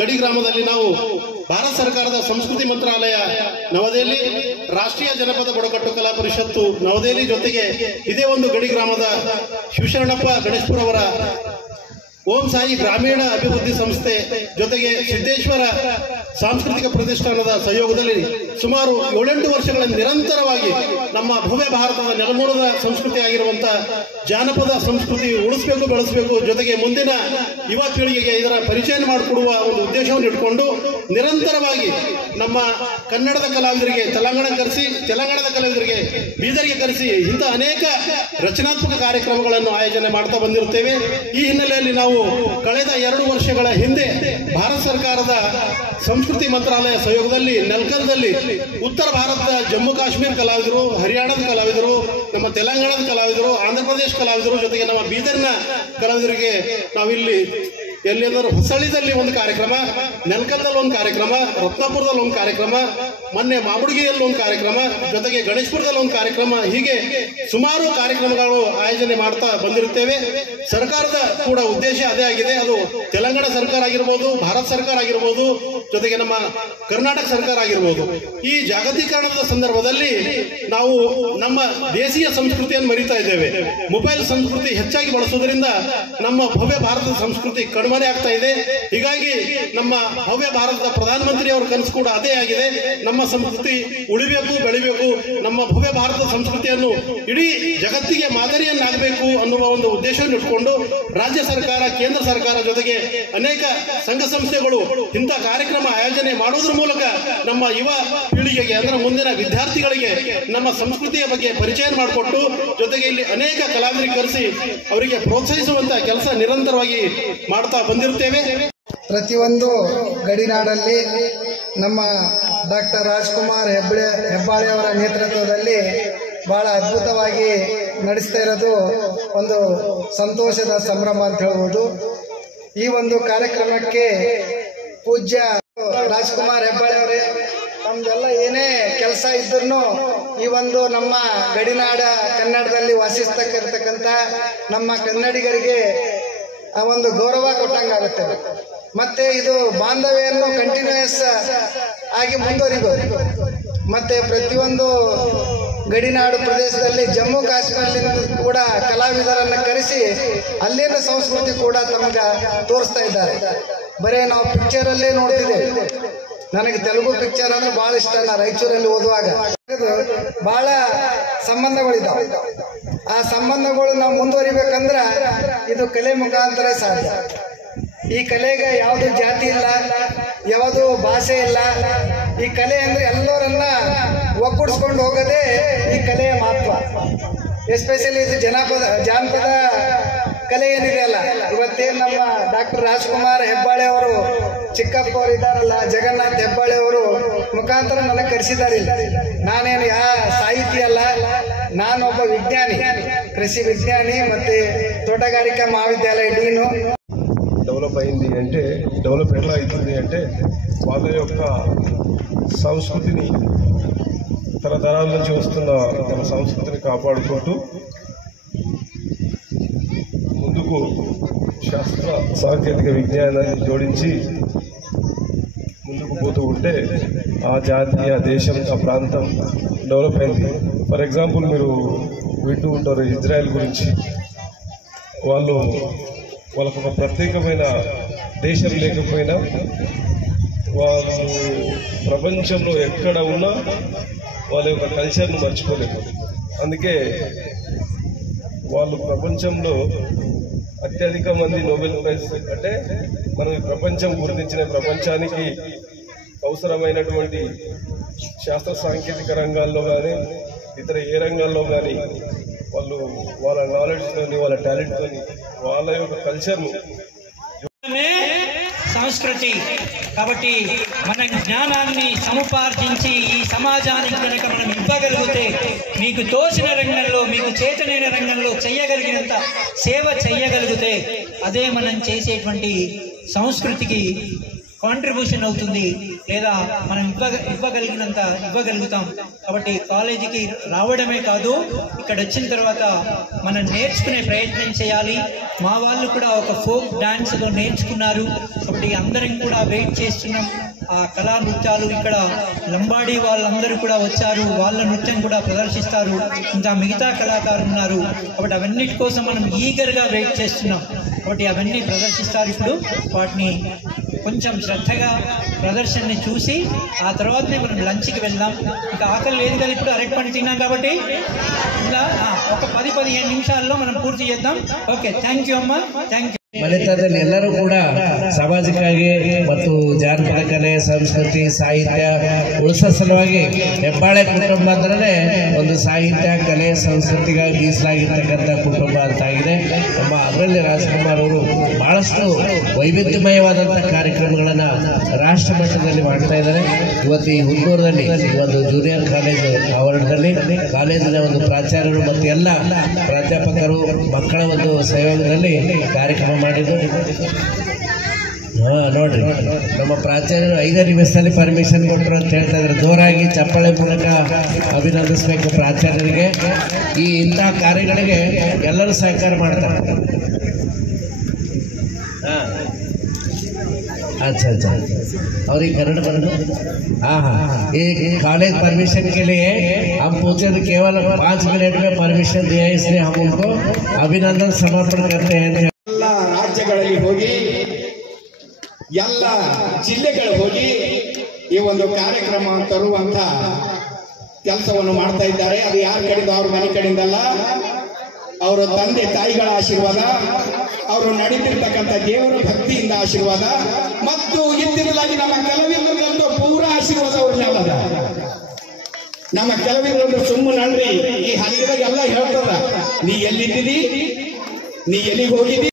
ಗಡಿ ಗ್ರಾಮದಲ್ಲಿ ನಾವು ಭಾರತ ಸರ್ಕಾರದ ಸಂಸ್ಕೃತಿ ಮಂತ್ರಾಲಯ ನವದೆಹಲಿ, ರಾಷ್ಟ್ರೀಯ ಜನಪದ ಬುಡಕಟ್ಟು ಕಲಾ ಪರಿಷತ್ತು ನವದೆಹಲಿ ಜೊತೆಗೆ ಇದೇ ಒಂದು ಗಡಿ ಗ್ರಾಮದ ಶಿವಶರಣಪ್ಪ ಗಣೇಶ್ಪುರ ಅವರ ಓಂ ಸಾಯಿ ಗ್ರಾಮೀಣ ಅಭಿವೃದ್ಧಿ ಸಂಸ್ಥೆ ಜೊತೆಗೆ ಸಿದ್ದೇಶ್ವರ ಸಾಂಸ್ಕೃತಿಕ ಪ್ರತಿಷ್ಠಾನದ ಸಹಯೋಗದಲ್ಲಿ ಸುಮಾರು 7-8 ವರ್ಷಗಳಿಂದ ನಿರಂತರವಾಗಿ ನಮ್ಮ ಭವ್ಯ ಭಾರತದ ನೆಲಮೂಲದ ಸಂಸ್ಕೃತಿ ಆಗಿರುವಂತಹ ಜಾನಪದ ಸಂಸ್ಕೃತಿ ಉಳಿಸಬೇಕು, ಬೆಳೆಸಬೇಕು, ಜೊತೆಗೆ ಮುಂದಿನ ಯುವ ಪೀಳಿಗೆಗೆ ಇದರ ಪರಿಚಯ ಮಾಡಿಕೊಡುವ ಒಂದು ಉದ್ದೇಶವನ್ನು ಇಟ್ಕೊಂಡು ನಿರಂತರವಾಗಿ ನಮ್ಮ ಕನ್ನಡದ ಕಲಾವಿದರಿಗೆ ತೆಲಂಗಾಣದ ಕಲಾವಿದರಿಗೆ ಬೀದರ್ಗೆ ಕರೆಸಿ ಇಂಥ ಅನೇಕ ರಚನಾತ್ಮಕ ಕಾರ್ಯಕ್ರಮಗಳನ್ನು ಆಯೋಜನೆ ಮಾಡ್ತಾ ಬಂದಿರುತ್ತೇವೆ. ಈ ಹಿನ್ನೆಲೆಯಲ್ಲಿ ನಾವು ಕಳೆದ 2 ವರ್ಷಗಳ ಹಿಂದೆ ಭಾರತ ಸರ್ಕಾರದ ಸಂಸ್ಕೃತಿ ಮಂತ್ರಾಲಯ ಸಹಯೋಗದಲ್ಲಿ ನೆಲ್ಕಲ್ದಲ್ಲಿ ಉತ್ತರ ಭಾರತದ ಜಮ್ಮು ಕಾಶ್ಮೀರ ಕಲಾವಿದರು, ಹರಿಯಾಣದ ಕಲಾವಿದರು, ನಮ್ಮ ತೆಲಂಗಾಣದ ಕಲಾವಿದರು, ಆಂಧ್ರ ಪ್ರದೇಶ ಕಲಾವಿದರು ಜೊತೆಗೆ ನಮ್ಮ ಬೀದರ್ನ ಕಲಾವಿದರಿಗೆ ನಾವಿಲ್ಲಿ ಎಲ್ಲೆಂದರೂ ಹೊಸಳ್ಳಿದಲ್ಲಿ ಒಂದು ಕಾರ್ಯಕ್ರಮ, ನೆಲ್ಕಲ್ದಲ್ಲಿ ಒಂದು ಕಾರ್ಯಕ್ರಮ, ರತ್ನಾಪುರದಲ್ಲಿ ಒಂದು ಕಾರ್ಯಕ್ರಮ, ಮೊನ್ನೆ ಮಾಬುಡ್ಗಿಯಲ್ಲಿ ಒಂದು ಕಾರ್ಯಕ್ರಮ, ಜೊತೆಗೆ ಗಣೇಶ್ಪುರದಲ್ಲಿ ಒಂದು ಕಾರ್ಯಕ್ರಮ, ಹೀಗೆ ಸುಮಾರು ಕಾರ್ಯಕ್ರಮಗಳು ಆಯೋಜನೆ ಮಾಡ್ತಾ ಬಂದಿರುತ್ತೇವೆ. ಸರ್ಕಾರದ ಕೂಡ ಉದ್ದೇಶ ಅದೇ ಆಗಿದೆ. ಅದು ತೆಲಂಗಾಣ ಸರ್ಕಾರ ಆಗಿರ್ಬೋದು, ಭಾರತ ಸರ್ಕಾರ ಆಗಿರ್ಬೋದು, ಜೊತೆಗೆ ನಮ್ಮ ಕರ್ನಾಟಕ ಸರ್ಕಾರ ಆಗಿರ್ಬೋದು. ಈ ಜಾಗತೀಕರಣದ ಸಂದರ್ಭದಲ್ಲಿ ನಾವು ನಮ್ಮ ದೇಶೀಯ ಸಂಸ್ಕೃತಿಯನ್ನು ಮರಿತಾ ಇದ್ದೇವೆ. ಮೊಬೈಲ್ ಸಂಸ್ಕೃತಿ ಹೆಚ್ಚಾಗಿ ಬಳಸುವುದರಿಂದ ನಮ್ಮ ಭವ್ಯ ಭಾರತದ ಸಂಸ್ಕೃತಿ ಕಡಿಮೆ ಆಗ್ತಾ ಇದೆ. ಹೀಗಾಗಿ ನಮ್ಮ ಭವ್ಯ ಭಾರತದ ಪ್ರಧಾನಮಂತ್ರಿ ಅವರ ಕನಸು ಕೂಡ ಅದೇ ಆಗಿದೆ. ನಮ್ಮ ಸಂಸ್ಕೃತಿ ಉಳಿಬೇಕು, ಬೆಳಿಬೇಕು, ನಮ್ಮ ಭವ್ಯ ಭಾರತದ ಸಂಸ್ಕೃತಿಯನ್ನು ಇಡೀ ಜಗತ್ತಿಗೆ ಮಾದರಿಯನ್ನಾಗಬೇಕು ಅನ್ನುವ ಒಂದು ಉದ್ದೇಶವನ್ನು ಇಟ್ಕೊಂಡು ರಾಜ್ಯ ಸರ್ಕಾರ, ಕೇಂದ್ರ ಸರ್ಕಾರ ಜೊತೆಗೆ ಅನೇಕ ಸಂಘ ಸಂಸ್ಥೆಗಳು ಇಂಥ ಕಾರ್ಯಕ್ರಮ ಆಯೋಜನೆ ಮಾಡುವುದರ ಮೂಲಕ ನಮ್ಮ ಯುವ ಪೀಳಿಗೆಗೆ ಅಂದ್ರೆ ಮುಂದಿನ ವಿದ್ಯಾರ್ಥಿಗಳಿಗೆ ನಮ್ಮ ಸಂಸ್ಕೃತಿಯ ಬಗ್ಗೆ ಪರಿಚಯ ಮಾಡಿಕೊಟ್ಟು ಜೊತೆಗೆ ಇಲ್ಲಿ ಅನೇಕ ಕಲಾವಿದರಿಗೆ ಕರೆಸಿ ಅವರಿಗೆ ಪ್ರೋತ್ಸಾಹಿಸುವಂತಹ ಕೆಲಸ ನಿರಂತರವಾಗಿ ಮಾಡ್ತಾ ಬಂದಿರುತ್ತೇವೆ. ಪ್ರತಿಯೊಂದು ಗಡಿನಾಡಲ್ಲಿ ನಮ್ಮ ಡಾಕ್ಟರ್ ರಾಜ್ಕುಮಾರ್ ಹೆಬ್ಬಾಳೆ ಅವರ ನೇತೃತ್ವದಲ್ಲಿ ಬಹಳ ಅದ್ಭುತವಾಗಿ ನಡೆಸ್ತಾ ಇರೋದು ಒಂದು ಸಂತೋಷದ ಸಂಭ್ರಮ ಅಂತ ಹೇಳ್ಬೋದು. ಈ ಒಂದು ಕಾರ್ಯಕ್ರಮಕ್ಕೆ ಪೂಜ್ಯ ರಾಜ್ಕುಮಾರ್ ಹೆಬ್ಬಾಳೆ ಅವರೇ, ನಮ್ದೆಲ್ಲ ಏನೇ ಕೆಲಸ ಇದ್ರೂ ಈ ಒಂದು ನಮ್ಮ ಗಡಿನಾಡ ಕನ್ನಡದಲ್ಲಿ ವಾಸಿಸ್ತಕ್ಕಿರ್ತಕ್ಕಂಥ ನಮ್ಮ ಕನ್ನಡಿಗರಿಗೆ ಆ ಒಂದು ಗೌರವ ಕೊಟ್ಟಂಗಾಗುತ್ತೆ. ಮತ್ತೆ ಇದು ಬಾಂಧವ್ಯವನ್ನು ಕಂಟಿನ್ಯೂಯಸ್ ಆಗಿ ಮುಂದುವರಿಬಹುದು. ಮತ್ತೆ ಪ್ರತಿಯೊಂದು ಗಡಿನಾಡು ಪ್ರದೇಶದಲ್ಲಿ ಜಮ್ಮು ಕಾಶ್ಮೀರದಿಂದ ಕೂಡ ಕಲಾವಿದರನ್ನು ಕರೆಸಿ ಅಲ್ಲಿನ ಸಂಸ್ಕೃತಿ ಕೂಡ ತಮಗೆ ತೋರಿಸ್ತಾ ಇದ್ದಾರೆ. ಬರೇ ನಾವು ಪಿಕ್ಚರಲ್ಲೇ ನೋಡ್ತಿದ್ದೇವೆ. ನನಗೆ ತೆಲುಗು ಪಿಕ್ಚರ್ ಅಂದ್ರೆ ಬಹಳ ಇಷ್ಟ. ನಾ ರಾಯಚೂರಲ್ಲಿ ಓದುವಾಗ ಬಹಳ ಸಂಬಂಧಗಳಿದ್ದಾವೆ. ಆ ಸಂಬಂಧಗಳು ನಾವು ಮುಂದುವರಿಬೇಕಂದ್ರೆ ಇದು ಕಲೆ ಮುಖಾಂತರ ಸಾಧ್ಯ. ಈ ಕಲೆಗೆ ಯಾವುದು ಜಾತಿ ಇಲ್ಲ, ಯಾವುದು ಭಾಷೆ ಇಲ್ಲ. ಈ ಕಲೆ ಅಂದ್ರೆ ಎಲ್ಲರನ್ನ ಒಗ್ಗೂಡಿಸ್ಕೊಂಡು ಹೋಗೋದೇ ಈ ಕಲೆಯ ಮಹತ್ವ. ಎಸ್ಪೆಷಲಿ ಇದು ಜಾನಪದ ಕಲೆ ಏನಿದೆಯಲ್ಲ, ಇವತ್ತೇನು ನಮ್ಮ ಡಾಕ್ಟರ್ ರಾಜ್ಕುಮಾರ್ ಹೆಬ್ಬಾಳೆ ಅವರು ಚಿಕ್ಕಪ್ಪ ಅವರು ಇದ್ದಾರಲ್ಲ, ಜಗನ್ನಾಥ್ ಹೆಬ್ಬಾಳೆ ಅವರು ಮುಖಾಂತರ ನನಗೆ ಕರೆಸಿದ್ದಾರೆ. ನಾನೇನು ಸಾಹಿತಿ ಅಲ್ಲ, ನಾನೊಬ್ಬ ವಿಜ್ಞಾನಿ, ಕೃಷಿ విజ్ఞాని ಮತ್ತೆ తోటగారికా మహావిద్యాలయ డీను. డెవలప్ అయింది అంటే డెవలప్ ఎట్లా అవుతుంది అంటే వాళ్ళ యొక్క సంస్కృతిని తరతరాల నుంచి వస్తున్న మన సంస్కృతిని కాపాడుకుంటూ ముందుకు శాస్త్ర సాంకేతిక విజ్ఞానాన్ని జోడించి ముందుకు పోతూ ఉంటే ఆ జాతి, ఆ దేశం, ఆ ప్రాంతం డెవలప్ అయింది. ఫర్ ఎగ్జాంపుల్ మీరు వింటూ ఉంటారు ఇజ్రాయెల్ గురించి. వాళ్ళకు ఒక ప్రత్యేకమైన దేశం లేకపోయినా వాళ్ళు ప్రపంచంలో ఎక్కడ ఉన్నా వాళ్ళ యొక్క కల్చర్ను మర్చిపోలేదు. అందుకే వాళ్ళు ప్రపంచంలో అత్యధిక మంది నోబెల్ ప్రైజ్ అంటే మనం ప్రపంచం గుర్తించిన ప్రపంచానికి అవసరమైనటువంటి శాస్త్ర సాంకేతిక రంగాల్లో కానీ ఇతర ఏ రంగాల్లో కానీ వాళ్ళు వాళ్ళ నాలెడ్జ్తోని, వాళ్ళ టాలెంట్తోని, వాళ్ళ యొక్క కల్చర్ను సంస్కృతి కాబట్టి మన జ్ఞానాన్ని సముపార్జించి ఈ సమాజానికి కనుక మనం ఇవ్వగలిగితే మీకు తోచిన రంగంలో, మీకు చేతనైన రంగంలో చెయ్యగలిగినంత సేవ చెయ్యగలిగితే అదే మనం చేసేటువంటి సంస్కృతికి కాంట్రిబ్యూషన్ అవుతుంది, లేదా మనం ఇవ్వగలిగినంత ఇవ్వగలుగుతాం. కాబట్టి కాలేజీకి రావడమే కాదు, ఇక్కడ వచ్చిన తర్వాత మనం నేర్చుకునే ప్రయత్నం చేయాలి. మా వాళ్ళు కూడా ఒక ఫోక్ డాన్స్లో నేర్చుకున్నారు, కాబట్టి అందరం కూడా వెయిట్ చేస్తున్నాం. ఆ కళా నృత్యాలు ఇక్కడ లంబాడీ వాళ్ళందరూ కూడా వచ్చారు, వాళ్ళ నృత్యం కూడా ప్రదర్శిస్తారు. ఇంకా మిగతా కళాకారులు ఉన్నారు, కాబట్టి అవన్నిటి కోసం మనం ఈగర్గా వెయిట్ చేస్తున్నాం. కాబట్టి అవన్నీ ప్రదర్శిస్తారు. ఇప్పుడు వాటిని కొంచెం శ్రద్ధగా ప్రదర్శనని చూసి ఆ తర్వాతనే మనం లంచ్కి వెళ్దాం. ఇంకా ఆకలి లేదు కదా, ఇప్పుడు అరటిపండు తిన్నాం కాబట్టి ఇంకా ఒక 10-15 నిమిషాల్లో మనం పూర్తి చేద్దాం. ఓకే, థ్యాంక్ ಯು ಅಮ್ಮ, ಥ್ಯಾಂಕ್ ಯು. ಮನೆತನದಲ್ಲಿ ಎಲ್ಲರೂ ಕೂಡ ಸಾಮಾಜಿಕವಾಗಿ ಮತ್ತು ಜಾನಪದ ಕಲೆ, ಸಂಸ್ಕೃತಿ, ಸಾಹಿತ್ಯ ಉಳಿಸೋ ಸಲುವಾಗಿ ಹೆಬ್ಬಾಳೆ ಕುಟುಂಬ ಅಂದ್ರೆ ಒಂದು ಸಾಹಿತ್ಯ, ಕಲೆ, ಸಂಸ್ಕೃತಿಗಾಗಿ ಮೀಸಲಾಗಿರ್ತಕ್ಕಂಥ ಕುಟುಂಬ ಅಂತಾಗಿದೆ. ನಮ್ಮ ಅದರಲ್ಲಿ ರಾಜ್ಕುಮಾರ್ ಅವರು ಬಹಳಷ್ಟು ವೈವಿಧ್ಯಮಯವಾದಂಥ ಕಾರ್ಯಕ್ರಮಗಳನ್ನು ರಾಷ್ಟ್ರ ಮಟ್ಟದಲ್ಲಿ ಮಾಡ್ತಾ ಇದ್ದಾರೆ. ಇವತ್ತು ಈ ಹುನ್ನೂರಿನಲ್ಲಿ ಒಂದು ಜೂನಿಯರ್ ಕಾಲೇಜ್ ಆವರಣದಲ್ಲಿ ಕಾಲೇಜಿನ ಒಂದು ಪ್ರಾಚಾರ್ಯರು ಮತ್ತು ಎಲ್ಲ ಪ್ರಾಧ್ಯಾಪಕರು ಮಕ್ಕಳ ಒಂದು ಸಹಯೋಗದಲ್ಲಿ ಕಾರ್ಯಕ್ರಮ ಮಾಡಿದ್ದು. ನೋಡ್ರಿ, ನಮ್ಮ ಪ್ರಾಚಾರ್ಯರು 5 ನಿಮಿಷದಲ್ಲಿ ಪರ್ಮಿಷನ್ ಕೊಟ್ಟರು ಅಂತ ಹೇಳ್ತಾ ಇದ್ದಾರೆ. ಜೋರಾಗಿ ಚಪ್ಪಾಳೆ ಮೂಲಕ ಅಭಿನಂದಿಸಬೇಕು ಪ್ರಾಚಾರ್ಯರಿಗೆ. ಈ ಇಂತಹ ಕಾರ್ಯಗಳಿಗೆ ಎಲ್ಲರೂ ಸಹಕಾರ ಮಾಡ್ತಾರೆ. अच्छा अच्छा, और ये कन्नड़ हाँ हाँ, ये कॉलेज परमिशन के लिए हम पूछे तो केवल 5 मिनट में परमिशन दिया, इसलिए हम उनको अभिनंदन समर्पण करते हैं. ಎಲ್ಲ ರಾಜ್ಯಗಳಲ್ಲಿ ಹೋಗಿ, ಎಲ್ಲ ಜಿಲ್ಲೆಗಳು ಹೋಗಿ ಈ ಒಂದು ಕಾರ್ಯಕ್ರಮ ತರುವಂತ ಕೆಲಸವನ್ನು ಮಾಡ್ತಾ ಇದ್ದಾರೆ. ಅದು ಯಾರ ಕಡೆಯಿಂದ, ಅವ್ರ ಮನೆ ಕಡೆಯಿಂದಲ್ಲ, ಅವರ ತಂದೆ ತಾಯಿಗಳ ಆಶೀರ್ವಾದ, ಅವರು ನಡೀತಿರ್ತಕ್ಕಂಥ ದೇವರ ಭಕ್ತಿಯಿಂದ ಆಶೀರ್ವಾದ, ಮತ್ತು ಇತ್ತಿತ್ತಲಾಗಿ ನಮ್ಮ ಕೆಲವಿಲ್ಲದಂತೂ ಪೂರ ಆಶೀರ್ವಾದ ಅವ್ರ ಮೇಲದ. ನಮ್ಮ ಕೆಲವಿಲ್ಲಂದ್ರೆ ಸುಮ್ಮನಲ್ರಿ, ಈ ಹರಿದಾಗ ಎಲ್ಲ ಹೇಳ್ತದ, ನೀ ಎಲ್ಲಿದ್ದೀರಿ, ನೀ ಎಲ್ಲಿಗೆ ಹೋಗಿದ್ದೀರಿ.